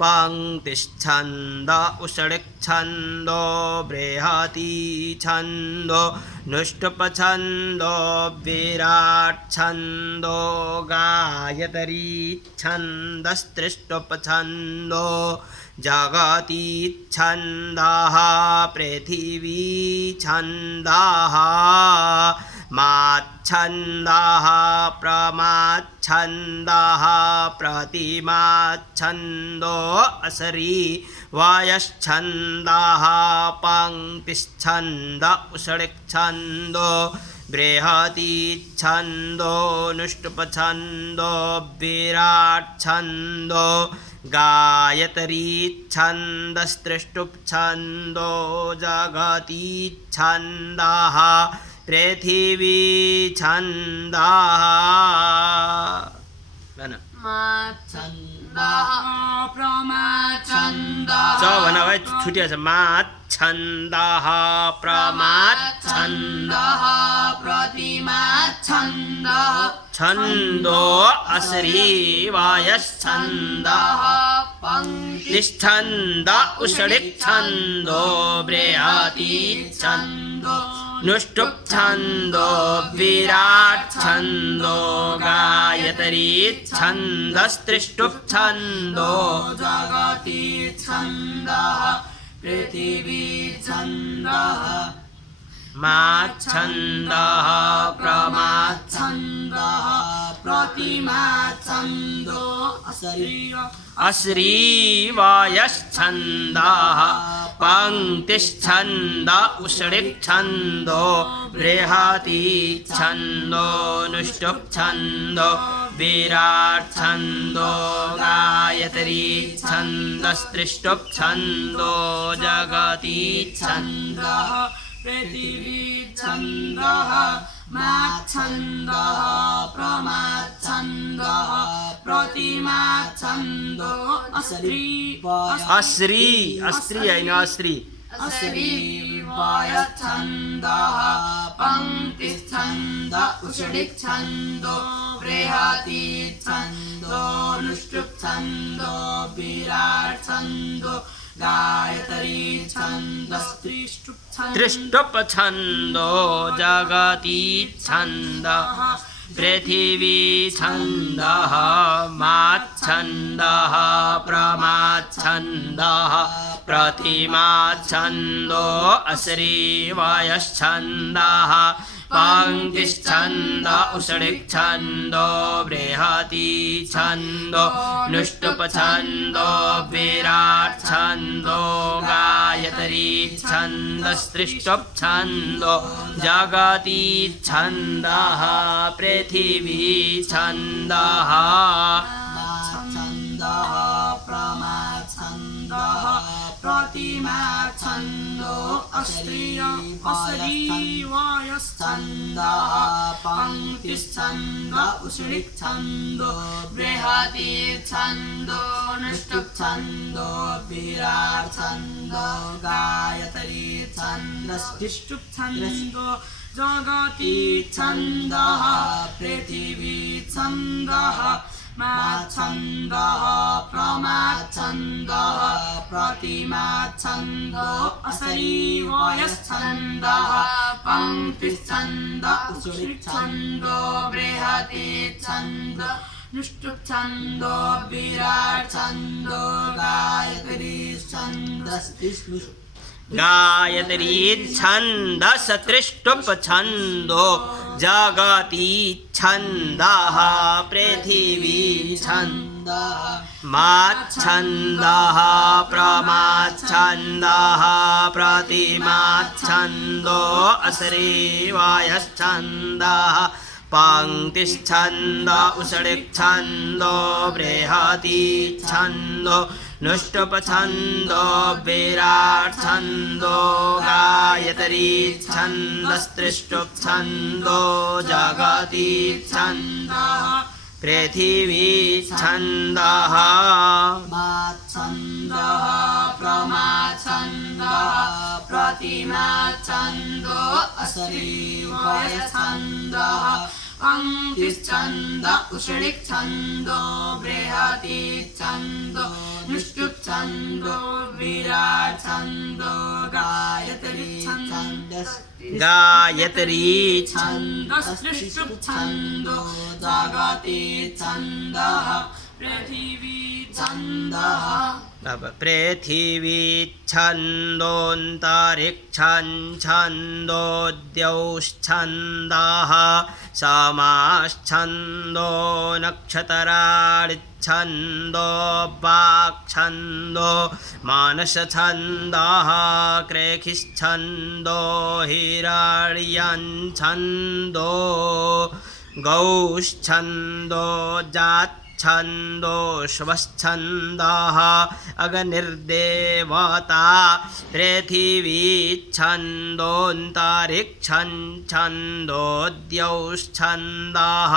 पङ्क्तिश्छन्द उषडिच्छन्दो बृहतीच्छन्दो नुष्टुप्छन्दो विराट्छन्दो गायत्रीच्छन्दस्त्रिष्टुप्छन्दो जगतीच्छन्दः पृथिवीच्छन्दः माच्छन्दः प्रमाच्छन्दः प्रतिमाच्छन्दो असरीवायश्छन्दः पङ्क्तिश्छन्द उषडिच्छन्दो बृहतीच्छन्दो नुष्टुप्छन्दो विराट्छन्दो गायत्रीच्छन्दस्त्रिष्टुप्छन्दो जगतीच्छन्दः पृथिवीच्छन्दः माच्छन्दः प्रमाच्छन्दः च भन भाइ छुटिया छ माच्छन्दः प्रमाच्छन्दः प्रतिमाच्छन्दः छन्दो असरीवायश्छन्दः पङ्क्तिश्छन्द उषडिच्छन्दो बृहतीच्छन्दो नुष्टुप्छन्दो विराट्छन्दो गायत्रीच्छन्दस्त्रिष्टुप्छन्दो जगतीच्छन्दः पृथिवीच्छन्दः माच्छन्दः प्रमाच्छन्दः प्रतिमाच्छन्दो असरीवायश्छन्दः पङ्क्तिश्छन्द उषडिच्छन्दो बृहतीच्छन्दो नुष्टुप्छन्दो विराट्छन्दो गायत्रीच्छन्दस्त्रिष्टुप्छन्दो जगतीच्छन्दः पृथिवीच्छन्दः माच्छन्दः प्रमाच्छन्दः प्रतिमाच्छन्दो अस्त्री होइन अस्त्री असरीवायच्छन्दः पङ्क्तिश्छन्द उषडिच्छन्दो बृहतीच्छन्दो नुष्टुप्छन्दो विराट्छन्दो त्रिष्टुप्छन्दो जगतीच्छन्दः पृथिवीच्छन्दः माच्छन्दः प्रमाच्छन्दः प्रतिमाच्छन्दो असरीवायश्छन्दः पंक्तिश्छन्द उषडिच्छन्दो बृहति छन्दो नुष्टुप्छन्दो विराट् छन्दो गायत्री छन्दस्त्रिष्टुप्छन्दो जगति छन्दः पृथिवी छन्दः छन्दः प्रमा छन्दः प्रतिमा छन्दो अश्रीवायश्छन्दः पंक्तिश्छन्द उषडिच्छन्दो बृहति छन्दो नुष्टुप्छन्दो विराट् छन्दो गायत्री छन्दस्त्रिष्टुप्छन्दो जगति छन्दः पृथिवी छन्दः छन्दः प्रमा छन्दः प्रतिमा छन्दो अश्रीवायश्छन्दः पंक्तिश्छन्द उषडिच्छन्दो बृहति छन्द नुष्टुप्छन्दो विराट् छन्दो गायत्री छन्दस्त्रिष्टुप् गायत्री छन्दस्त्रिष्टुप्छन्दो जगति छन्दः पृथिवी छन्दः छन्दः प्रमा छन्दः प्रतिमा छन्दो अश्रीवायश्छन्दः पंक्तिश्छन्द उषडिच्छन्दो बृहति छन्दो नुष्टुप्छन्दो विराट् छन्दो गायत्री छन्दस्त्रिष्टुप्छन्दो जगति छन्दः पृथिवी छन्दः छन्दः प्रमा छन्दः प्रतिमा छन्दो अश्रीवायश्छन्दः पंक्तिश्छन्द उषडिच्छन्दो बृहति छन्दो नुष्टुप्छन्दो विराट् छन्दो गायत्री छन्दस्त्रिष्टुप्छन्दो जगति छन्दः पृथिवी छन्दः पृथिवी छन्दोऽन्तरिक्षं द्यौश्छन्दः समाश्छन्दो नक्षत्राणिच्छन्दो वाक्छन्दो मानसछन्दः क्रेखिश्छन्दो हिरण्यच्छन्दो गौश्छन्दो छन्दो श्वश्छन्दः अग्निर्देवता पृथिवी छन्दोऽन्तरिक्षं छन्दो द्यौश्छन्दः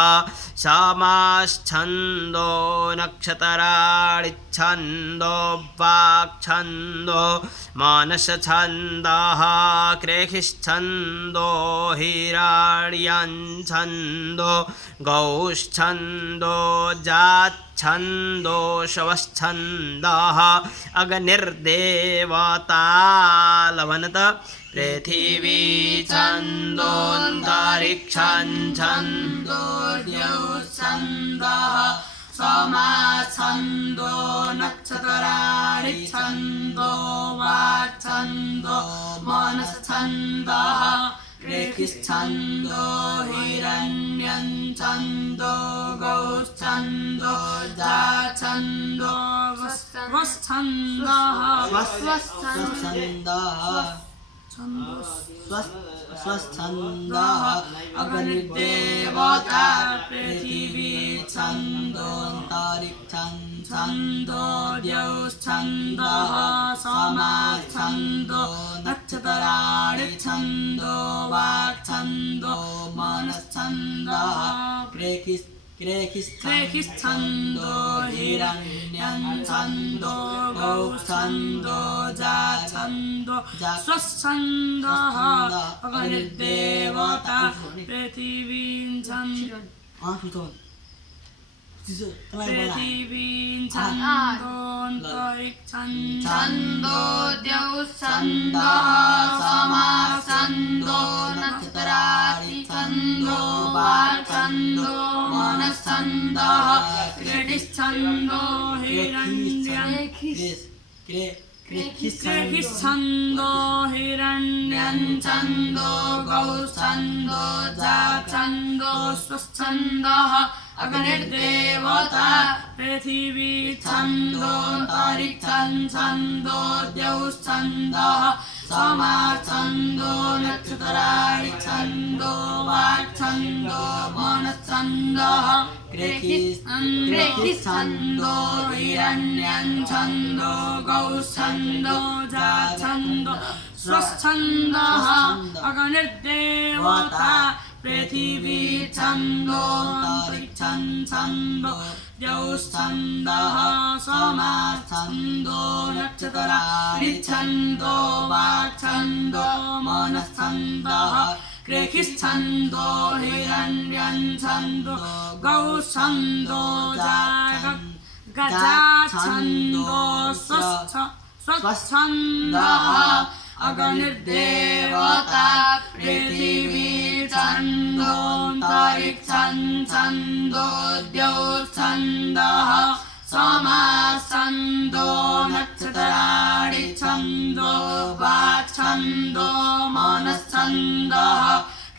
समाश्छन्दो नक्षत्राणिच्छन्दो वाक्छन्दो मानसछन्दः क्रेखिश्छन्दो हिरण्यच्छन्दो गौश्छन्दो छन्दो शवश्छन्दः अग्निर्देवता लवनत पृथिवी छन्दोऽन्तरिक्षं छन्दो द्यौश्छन्दः समाछन्दो नक्षत्राणि छन्दो वाक्छन्दो मनश्छन्दः रेखिश्छन्दो हिरण्यच्छन्दो गौश्छन्दो जाछन्दो वश्छन्दः स्वस्थन्दः अग्निर्देवता पृथिवी छन्दोऽन्तरिक्षं छन्दो द्यौश्छन्दः समाछन्दो नक्षत्राणि छन्दो वाक्छन्दो मनश्छन्दः क्रेखिश्छन्दो हिरण्यच्छन्दो गौछन्दो जाछन्दो स्वच्छन्दः अग्निर्देवता पृथिवीं छन्दो छन्दो द्यौश्छन्दः समाछन्दो नक्षत्राणि छन्दो वाक्छन्दो मनश्छन्दः क्रीडिश्छन्दो हिरण्यं कृखिच्छन्दो हिरण्यच्छन्दो गौच्छन्दो जाच्छन्दो स्वच्छन्दः अग्निर्देवता पृथिवी छन्दो अन्तरिक्षच्छन्दो द्यौश्छन्दः समाच्छन्दो नक्षत्राणि छन्दो वाक्छन्दो मनश्छन्दः कृखिच्छन्दो हिरण्यच्छन्दो गौच्छन्दो जाच्छन्दो स्वच्छन्दः अग्निर्देवता पृथिवी छन्दो अन्तरिक्षच्छन्दो द्यौश्छन्दः समाच्छन्दो नक्षत्राणि छन्दो वाक्छन्दो मनश्छन्दः कृखिच्छन्दो हिरण्यच्छन्दो गौच्छन्दो जाच्छन्दो स्वच्छन्दः अग्निर्देवता पृथिवी छन्दो अन्तरिक्षच्छन्दो द्यौश्छन्दः समाच्छन्दो नक्षत्राणि छन्दो वाक्छन्दो मनश्छन्दः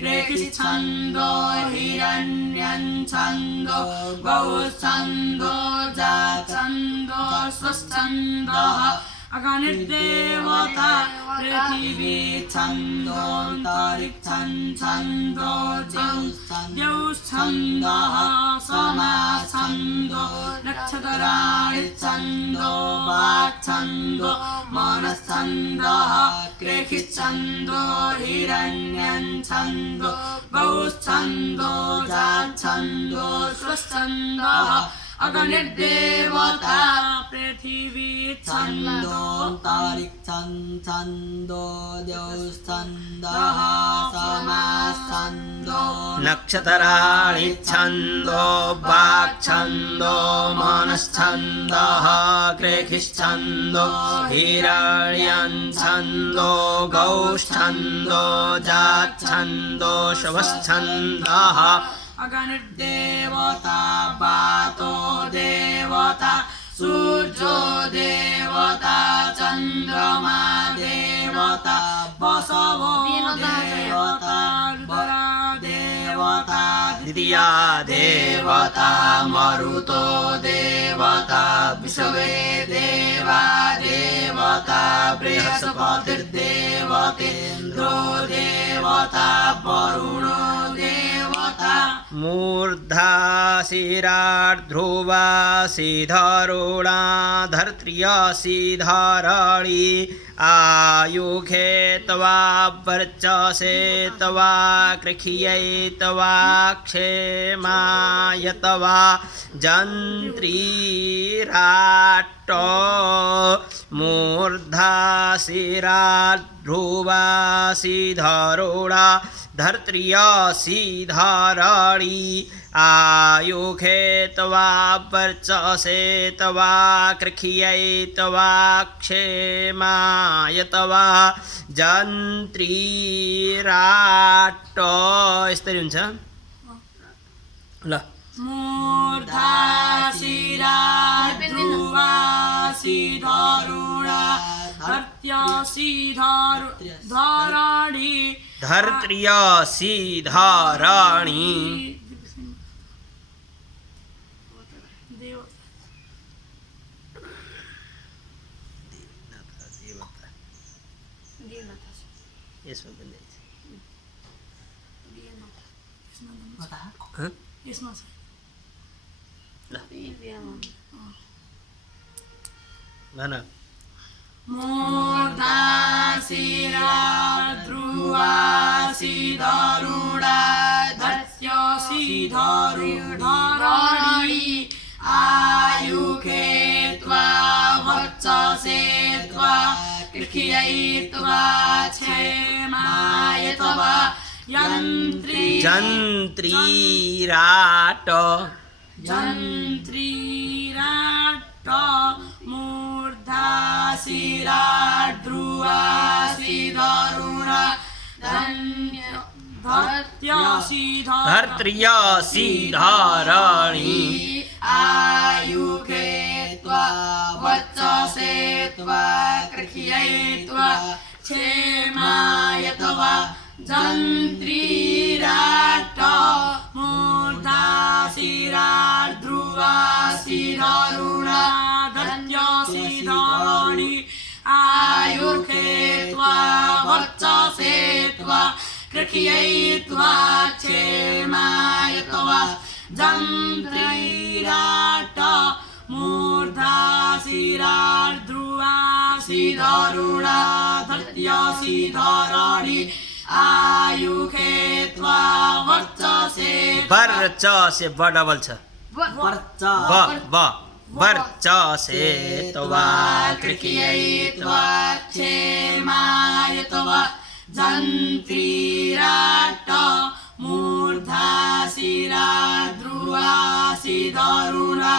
कृखिच्छन्दो हिरण्यच्छन्दो गौच्छन्दो जाच्छन्दो स्वच्छन्दः अग्निर्देवता पृथिवी छन्दो अन्तरिक्षच्छन्दो द्यौश्छन्दः समाच्छन्दो नक्षत्राणि छन्दो वाक्छन्दो मनश्छन्दः कृखिच्छन्दो हिरण्यच्छन्दो गौच्छन्दो जाच्छन्दो स्वच्छन्दः अग्निर्देवता पृथिवी छन्दो अन्तरिक्षच्छन्दो द्यौश्छन्दः समाच्छन्दो नक्षत्राणि छन्दो वाक्छन्दो मनश्छन्दः कृखिच्छन्दो हिरण्यच्छन्दो गौश्छन्दो जाच्छन्दो स्वच्छन्दः अग्निर्देवता वातो देवता सूर्यो देवता चन्द्रमा देवता वसवो देवता रुद्रा देवता द्वितीया देवता मरुतो देवता विश्वे देवा देवता बृहस्पतिर्देवतेन्द्रो देवता वरुणो देवता मूर्धा शिरार्ध्रुवा सिधरुणा धर्त्र्यसि धरणी आयुखे तवा वर्चसे तवा कृखियै तवा क्षेमाय तवा जन्त्रीराट्ट मूर्धा शिरार्ध्रुवा सिधरुणा धर्त्र्यसि धरणी आयुखे तवा वर्चसे तवा कृखियै तवा क्षेमाय तवा जन्त्रीराट्ट यस्तरी हुन्छ ल मूर्धा शिरार्ध्रुवा सिधरुणा धर्त्र्यसि धरणी धर्त्र्यसि धरणी यसमा पनि यसमा छ ल भन मूर्धा शिरार्ध्रुवा सिधरुणा धर्त्र्यसि धरणी आयुखे त्वा वर्चसे त्वा कृखियै त्वा क्षेमाय त्वा जन्त्रीराट जन्त्रीराट मूर्धा शिरार्ध्रुवा सिधरुणा धर्त्र्यसि धरणी आयुखे त्वा वर्चसे त्वा कृषयित्वा क्षेमाय तव जन्त्रीराट्ट मूर्धा शिरार्ध्रुवा शिररुणा धन्यसि धरणि आयुर्खेत्वा वर्चसेत्वा कृषयित्वा क्षेमाय तव जन्त्रीराट्ट मूर्धा शिरार्ध्रुवा शिररुणा धन्यसि धरणि आयुखेत्वा वर्चसे वर्च से ब डबल छ वर्च ब वर्च से तवा कृषयित्वा क्षेमाय तव जन्त्रीराट्ट मूर्धा शिरार्ध्रुवा शिररुणा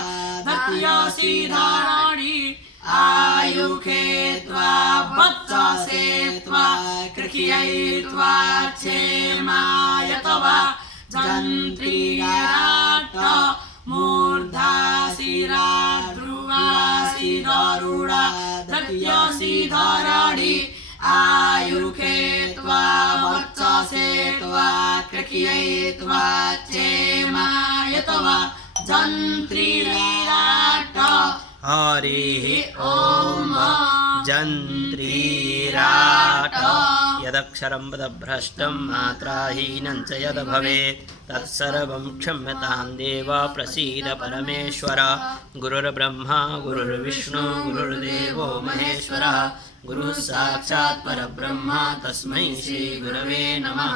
धन्यसि धरणि आयुखेत्वा वर्चसेत्वा कृषयित्वा क्षेमाय तव जन्त्रीराट्ट मूर्धा शिरार्ध्रुवा शिररुणा धन्यसि धरणि आयुखेत्वा वर्चसेत्वा कृषयित्वा क्षेमाय तव जन्त्रीराट्ट हरिः ॐ जन्त्रीराट यदक्षरं पदभ्रष्टं मात्राहीनं च यद् भवेत् तत्सर्वं क्षम्यतां देव प्रसीद परमेश्वर गुरुर्ब्रह्मा गुरुर्विष्णु गुरुर्देवो महेश्वरः गुरुः साक्षात् परब्रह्म तस्मै श्रीगुरवे नमः।